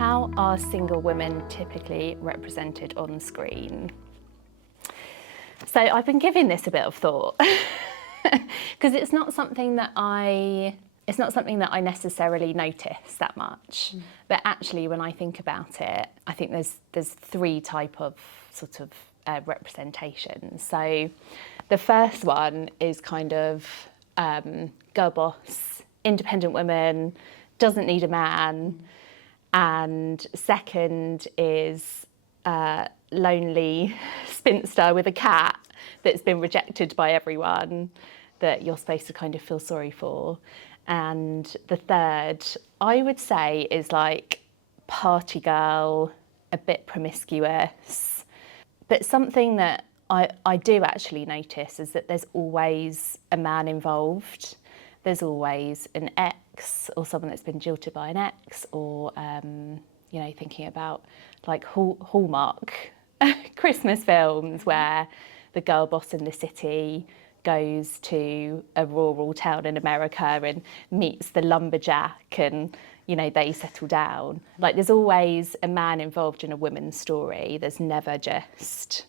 How are single women typically represented on screen? So I've been giving this a bit of thought because it's not something that I necessarily notice that much. But actually, when I think about it, I think there's three type of sort of representations. So the first one is kind of girl boss, independent woman, doesn't need a man. And second is lonely spinster with a cat that's been rejected by everyone that you're supposed to kind of feel sorry for. And the third, I would say, is like party girl, a bit promiscuous. But something that I do actually notice is that there's always a man involved. There's always an ex or someone that's been jilted by an ex, or thinking about like Hallmark Christmas films where the girl boss in the city goes to a rural town in America and meets the lumberjack, and they settle down. Like, there's always a man involved in a woman's story. There's never just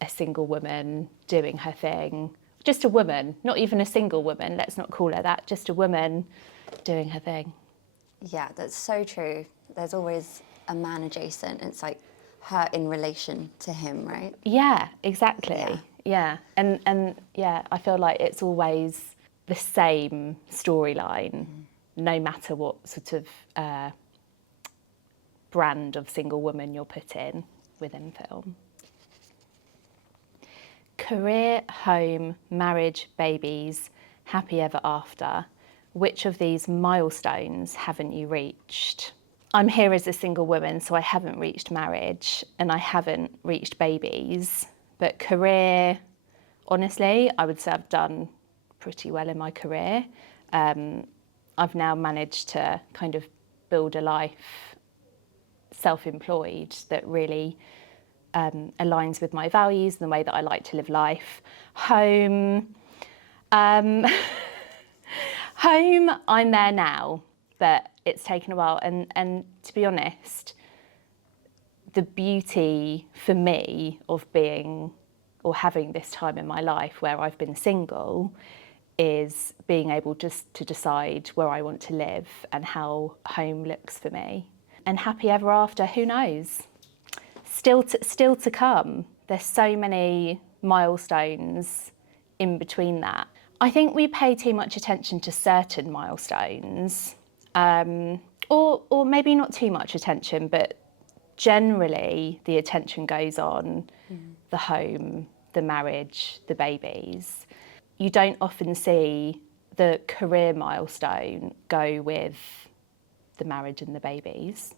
a single woman doing her thing. Just a woman, not even a single woman, let's not call her that, just a woman doing her thing. Yeah, that's so true. There's always a man adjacent. It's like her in relation to him, right? Yeah, exactly. Yeah. And yeah, I feel like it's always the same storyline, no matter what sort of brand of single woman you're put in within film. Career, home, marriage, babies, happy ever after. Which of these milestones haven't you reached? I'm here as a single woman, so I haven't reached marriage and I haven't reached babies. But career, honestly, I would say I've done pretty well in my career. I've now managed to kind of build a life self-employed that really aligns with my values and the way that I like to live life. Home, home, I'm there now, but it's taken a while. And to be honest, the beauty for me of being or having this time in my life where I've been single is being able just to decide where I want to live and how home looks for me. And happy ever after, who knows? Still to come. There's so many milestones in between that. I think we pay too much attention to certain milestones, or maybe not too much attention, but generally the attention goes on the home, the marriage, the babies. You don't often see the career milestone go with the marriage and the babies.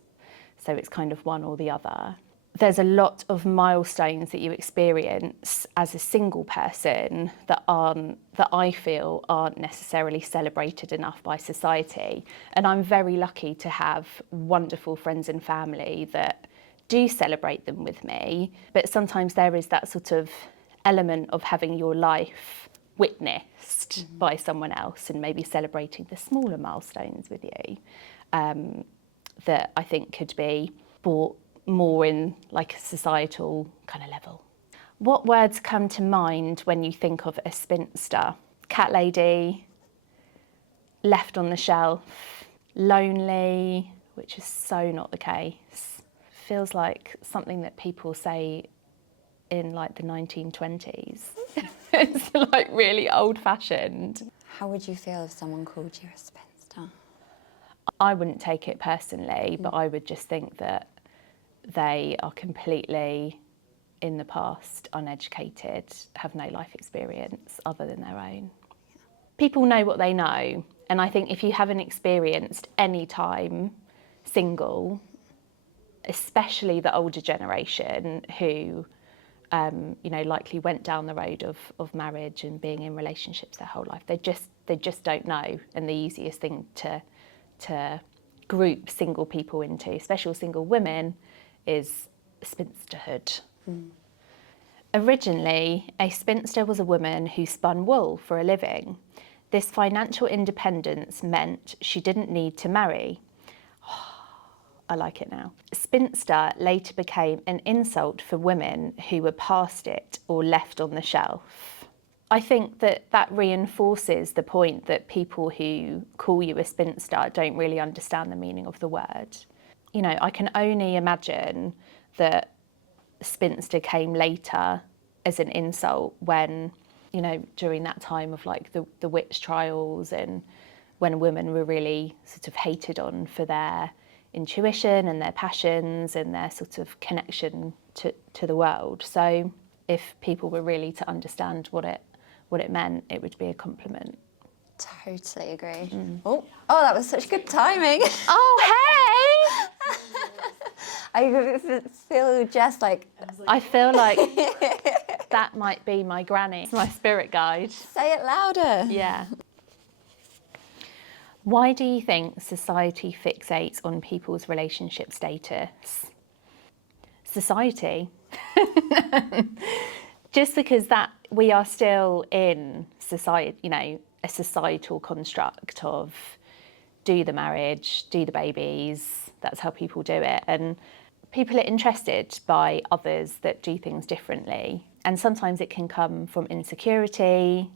So it's kind of one or the other. There's a lot of milestones that you experience as a single person that I feel aren't necessarily celebrated enough by society. And I'm very lucky to have wonderful friends and family that do celebrate them with me. But sometimes there is that sort of element of having your life witnessed by someone else and maybe celebrating the smaller milestones with you that I think could be brought more in like a societal kind of level. What words come to mind when you think of a spinster? Cat lady, left on the shelf, lonely, which is so not the case. Feels like something that people say in like the 1920s. It's like really old-fashioned. How would you feel if someone called you a spinster? I wouldn't take it personally, but I would just think that they are completely, in the past, uneducated, have no life experience other than their own. People know what they know, and I think if you haven't experienced any time single, especially the older generation who likely went down the road of marriage and being in relationships their whole life, they just don't know. And the easiest thing to group single people into, especially single women, is spinsterhood. Originally, a spinster was a woman who spun wool for a living. This financial independence meant she didn't need to marry. I like it now. Spinster later became an insult for women who were past it or left on the shelf. I think that reinforces the point that people who call you a spinster don't really understand the meaning of the word. You know, I can only imagine that spinster came later as an insult when, you know, during that time of like the witch trials and when women were really sort of hated on for their intuition and their passions and their sort of connection to the world. So if people were really to understand what it meant, it would be a compliment. Totally agree. Oh, that was such good timing. Oh, hey! I feel just like... I feel like that might be my granny. It's my spirit guide. Say it louder. Yeah. Why do you think society fixates on people's relationship status? Society. Just because that we are still in society, you know, a societal construct of do the marriage, do the babies, that's how people do it. And people are interested by others that do things differently. And sometimes it can come from insecurity.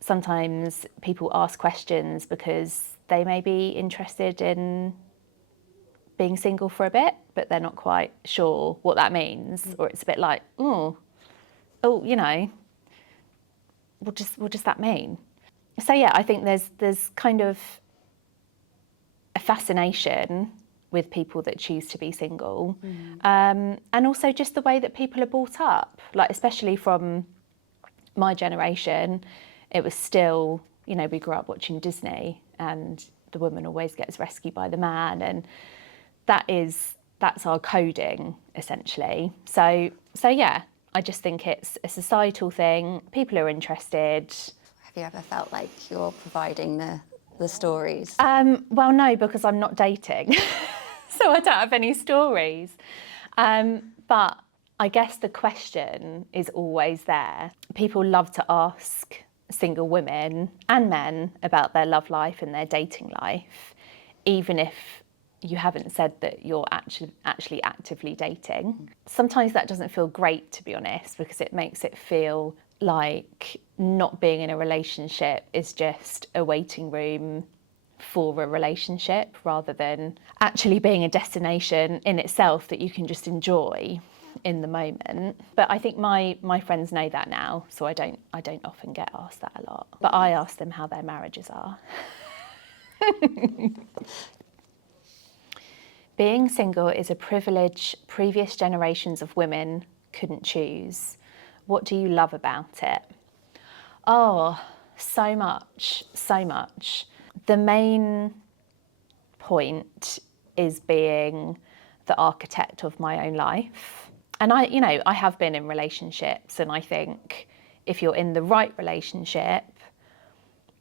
Sometimes people ask questions because they may be interested in being single for a bit, but they're not quite sure what that means. Or it's a bit like, oh, you know, what does that mean? So yeah, I think there's kind of a fascination with people that choose to be single, and also just the way that people are brought up. Like especially from my generation, it was still, you know, we grew up watching Disney, and the woman always gets rescued by the man, and that's our coding essentially. So yeah, I just think it's a societal thing. People are interested. Have you ever felt like you're providing the stories? Well, no, because I'm not dating, so I don't have any stories. But I guess the question is always there. People love to ask single women and men about their love life and their dating life, even if you haven't said that you're actually actively dating. Sometimes that doesn't feel great, to be honest, because it makes it feel like not being in a relationship is just a waiting room for a relationship rather than actually being a destination in itself that you can just enjoy in the moment. But I think my friends know that now, so I don't often get asked that a lot. But I ask them how their marriages are. Being single is a privilege previous generations of women couldn't choose. What do you love about it? Oh, so much, so much. The main point is being the architect of my own life. And I have been in relationships, and I think if you're in the right relationship,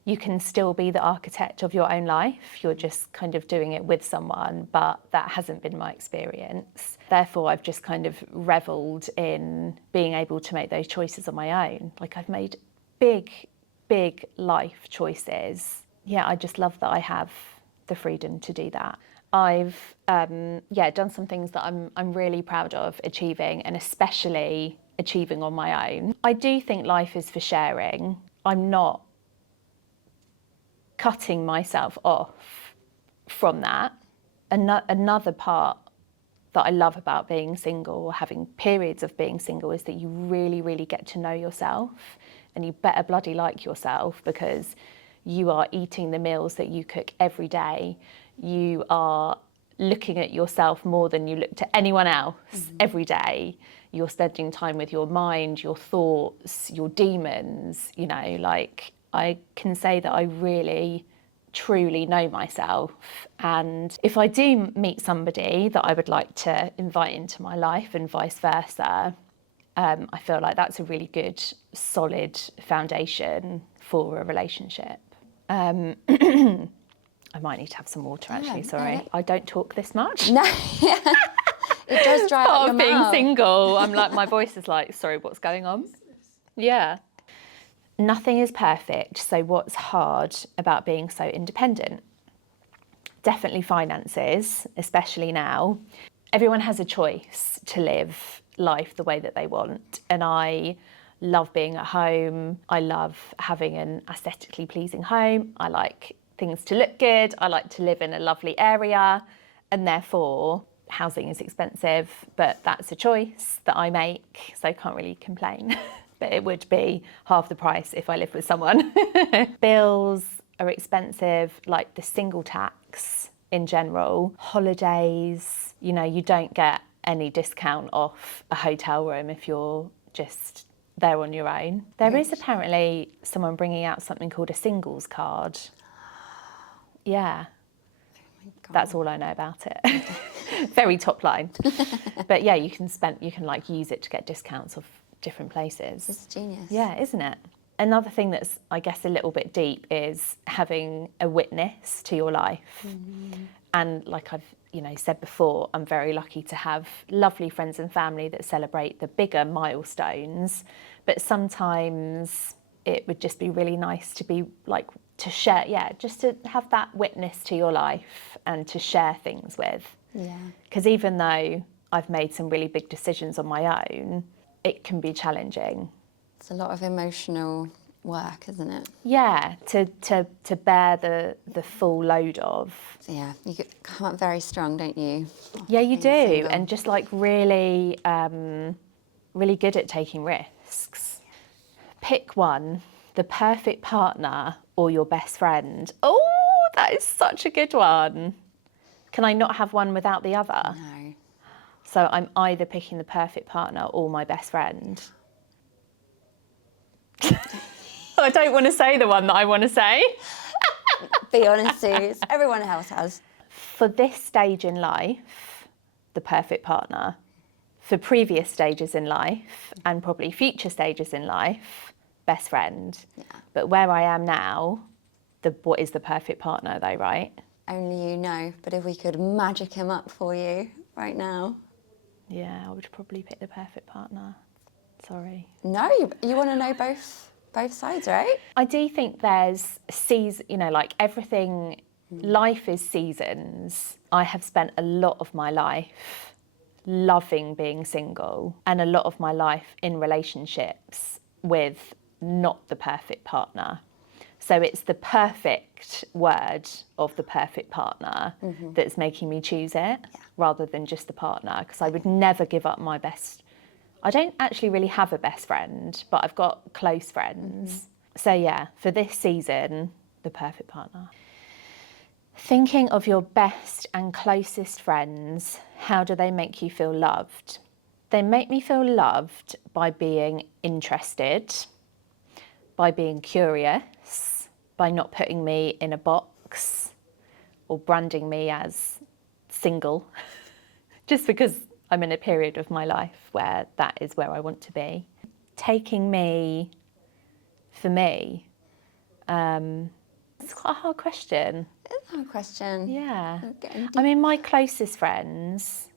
you can still be the architect of your own life. You're just kind of doing it with someone, but that hasn't been my experience. Therefore, I've just kind of revelled in being able to make those choices on my own. Like I've made big, big life choices. Yeah, I just love that I have the freedom to do that. I've done some things that I'm really proud of achieving, and especially achieving on my own. I do think life is for sharing. I'm not cutting myself off from that. Another part that I love about being single or having periods of being single is that you really, really get to know yourself, and you better bloody like yourself because you are eating the meals that you cook every day. You are looking at yourself more than you look to anyone else every day. You're spending time with your mind, your thoughts, your demons, you know, like I can say that I really, truly know myself. And if I do meet somebody that I would like to invite into my life and vice versa, I feel like that's a really good, solid foundation for a relationship. I might need to have some water actually, sorry. No. I don't talk this much. No, it does dry out your being mouth. single, I'm like, my voice is like, sorry, what's going on? Yeah. Nothing is perfect, so what's hard about being so independent? Definitely finances, especially now. Everyone has a choice to live life the way that they want. And I love being at home. I love having an aesthetically pleasing home. I like things to look good. I like to live in a lovely area. And therefore, housing is expensive, but that's a choice that I make. So I can't really complain. But it would be half the price if I lived with someone. Bills are expensive, like the single tax in general. Holidays, you know, you don't get any discount off a hotel room if you're just there on your own. There is apparently someone bringing out something called a singles card. Yeah. That's all I know about it. Very top line. But yeah, you can like use it to get discounts of different places. It's genius. Yeah, isn't it? Another thing that's, I guess, a little bit deep is having a witness to your life. And like I've, said before, I'm very lucky to have lovely friends and family that celebrate the bigger milestones. But sometimes it would just be really nice to be like, to share, just to have that witness to your life and to share things with. Yeah. Because even though I've made some really big decisions on my own, it can be challenging. It's a lot of emotional work, isn't it? Yeah, to bear the full load of. So yeah, you come up very strong, don't you? Yeah, you do, Single. and just like really, really good at taking risks. Pick one, the perfect partner or your best friend. Oh, that is such a good one. Can I not have one without the other? No. So I'm either picking the perfect partner or my best friend. I don't want to say the one that I want to say. Be honest, Suze. Everyone else has. For this stage in life, the perfect partner. For previous stages in life and probably future stages in life, best friend. Yeah. But where I am now, what is the perfect partner though, right? Only you know, but if we could magic him up for you right now. Yeah, I would probably pick the perfect partner. Sorry. No, you want to know both sides, right? I do think there's like everything, life is seasons. I have spent a lot of my life loving being single and a lot of my life in relationships with not the perfect partner. So it's the perfect word of the perfect partner that's making me choose it rather than just the partner, because I would never give up my best. I don't actually really have a best friend, but I've got close friends. So yeah, for this season, the perfect partner. Thinking of your best and closest friends, how do they make you feel loved? They make me feel loved by being interested, by being curious, by not putting me in a box or branding me as single, just because I'm in a period of my life where that is where I want to be. Taking me for me, it's quite a hard question. It's not a question. Yeah. Getting I mean, my closest friends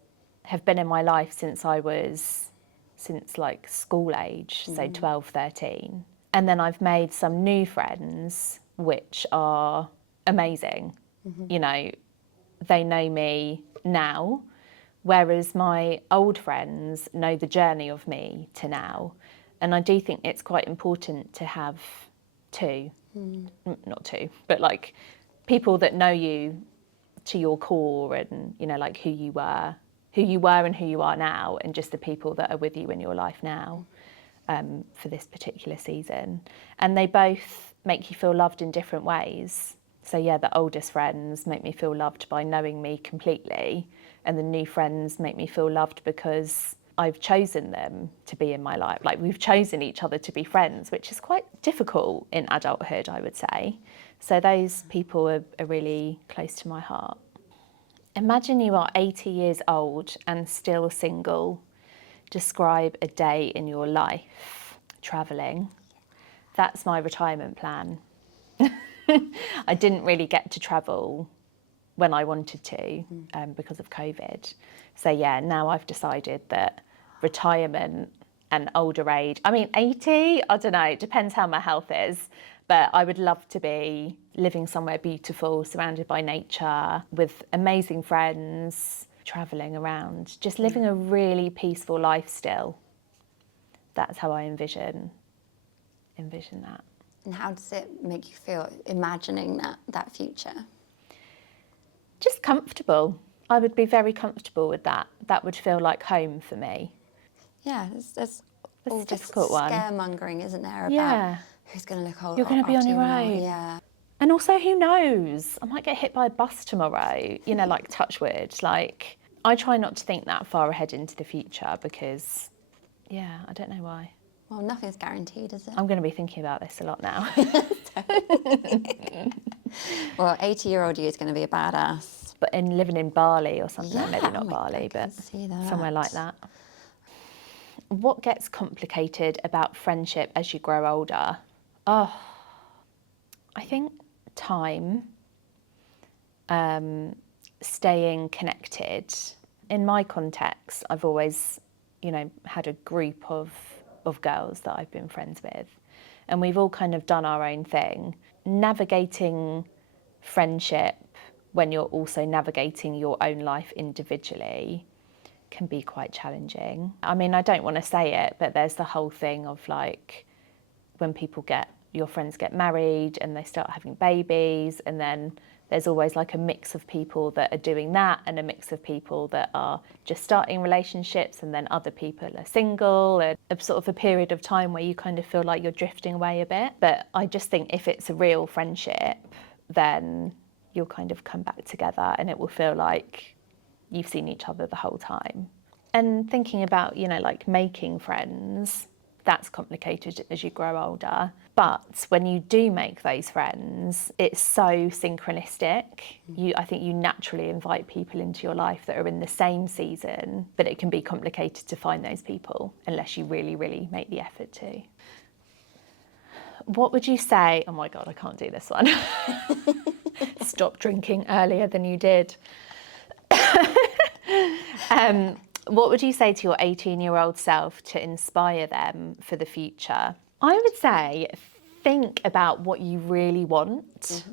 have been in my life since like school age, so 12, 13. And then I've made some new friends, which are amazing. You know, they know me now, whereas my old friends know the journey of me to now. And I do think it's quite important to have two, not two, but like people that know you to your core and, like who you were and who you are now, and just the people that are with you in your life now for this particular season. And they both make you feel loved in different ways. So yeah, the oldest friends make me feel loved by knowing me completely, and the new friends make me feel loved because I've chosen them to be in my life. Like, we've chosen each other to be friends, which is quite difficult in adulthood, I would say. So those people are really close to my heart. Imagine you are 80 years old and still single. Describe a day in your life. Travelling. That's my retirement plan. I didn't really get to travel when I wanted to because of COVID. So yeah, now I've decided that retirement and older age, I mean 80, I don't know, it depends how my health is, But I would love to be living somewhere beautiful, surrounded by nature, with amazing friends, travelling around, just living a really peaceful life still. That's how I envision that. And how does it make you feel imagining that future? Just comfortable. I would be very comfortable with that. That would feel like home for me. Yeah, there's all a this difficult one. scaremongering, isn't there, about Yeah. who's going to look old. You're going to be on your own. Yeah. And also, who knows? I might get hit by a bus tomorrow, you know, like touch wood. Like, I try not to think that far ahead into the future because, yeah, I don't know why. Well, nothing's guaranteed, is it? I'm going to be thinking about this a lot now. Well, 80-year-old you is going to be a badass. But living in Bali or something, Yeah, maybe not I Bali, can but see that. somewhere like that. What gets complicated about friendship as you grow older? Oh, I think time, staying connected. In my context, I've always, you know, had a group of girls that I've been friends with, and we've all kind of done our own thing. Navigating friendship when you're also navigating your own life individually can be quite challenging. I mean, I don't want to say it, but there's the whole thing of like when your friends get married and they start having babies, and then there's always like a mix of people that are doing that and a mix of people that are just starting relationships, and then other people are single, and a sort of a period of time where you kind of feel like you're drifting away a bit. But I just think if it's a real friendship, then you'll kind of come back together and it will feel like you've seen each other the whole time. And thinking about, you know, like making friends, that's complicated as you grow older. But when you do make those friends, it's so synchronistic. I think you naturally invite people into your life that are in the same season, but it can be complicated to find those people unless you really, really make the effort to. What would you say? Oh my God, I can't do this one. Stop drinking earlier than you did. What would you say to your 18-year-old self to inspire them for the future? I would say think about what you really want.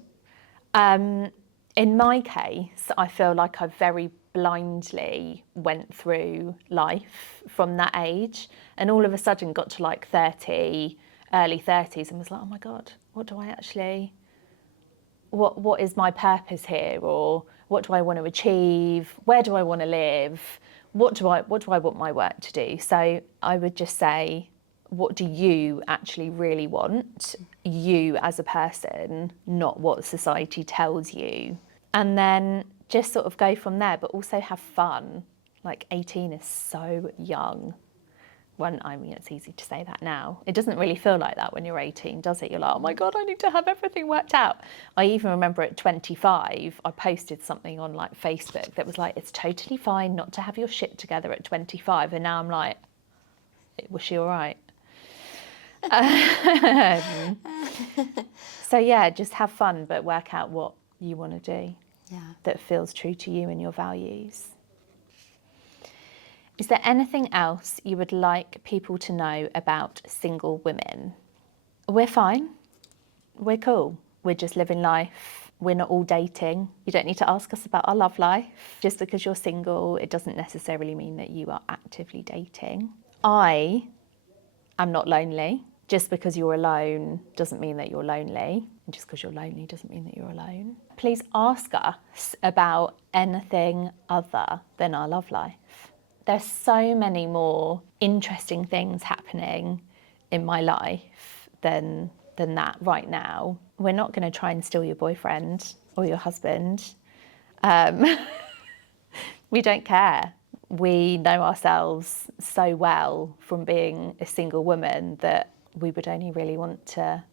In my case, I feel like I very blindly went through life from that age, and all of a sudden got to like 30, early 30s, and was like, oh my God, what do I actually, what is my purpose here? Or what do I want to achieve? Where do I want to live? What do I want my work to do? So I would just say, what do you actually really want? You as a person, not what society tells you. And then just sort of go from there, but also have fun. Like 18 is so young. I mean, it's easy to say that now. It doesn't really feel like that when you're 18, does it? You're like, oh my God, I need to have everything worked out. I even remember at 25, I posted something on like Facebook that was like, it's totally fine not to have your shit together at 25. And now I'm like, was she all right? So yeah, just have fun, but work out what you want to do that feels true to you and your values. Is there anything else you would like people to know about single women? We're fine. We're cool. We're just living life. We're not all dating. You don't need to ask us about our love life. Just because you're single, it doesn't necessarily mean that you are actively dating. I am not lonely. Just because you're alone doesn't mean that you're lonely. And just because you're lonely doesn't mean that you're alone. Please ask us about anything other than our love life. There's so many more interesting things happening in my life than that right now. We're not going to try and steal your boyfriend or your husband. We don't care. We know ourselves so well from being a single woman that we would only really want to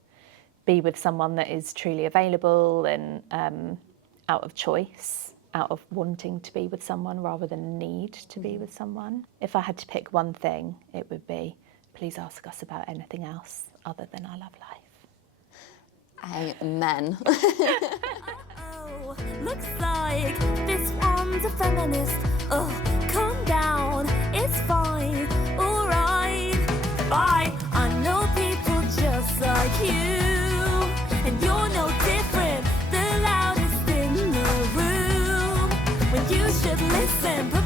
be with someone that is truly available and out of choice. Out of wanting to be with someone rather than need to be with someone. If I had to pick one thing, it would be, please ask us about anything else other than our love life. Amen. Oh, looks like this one's a feminist. Oh, calm down, it's fine, alright. Bye, I know people just like you. Listen,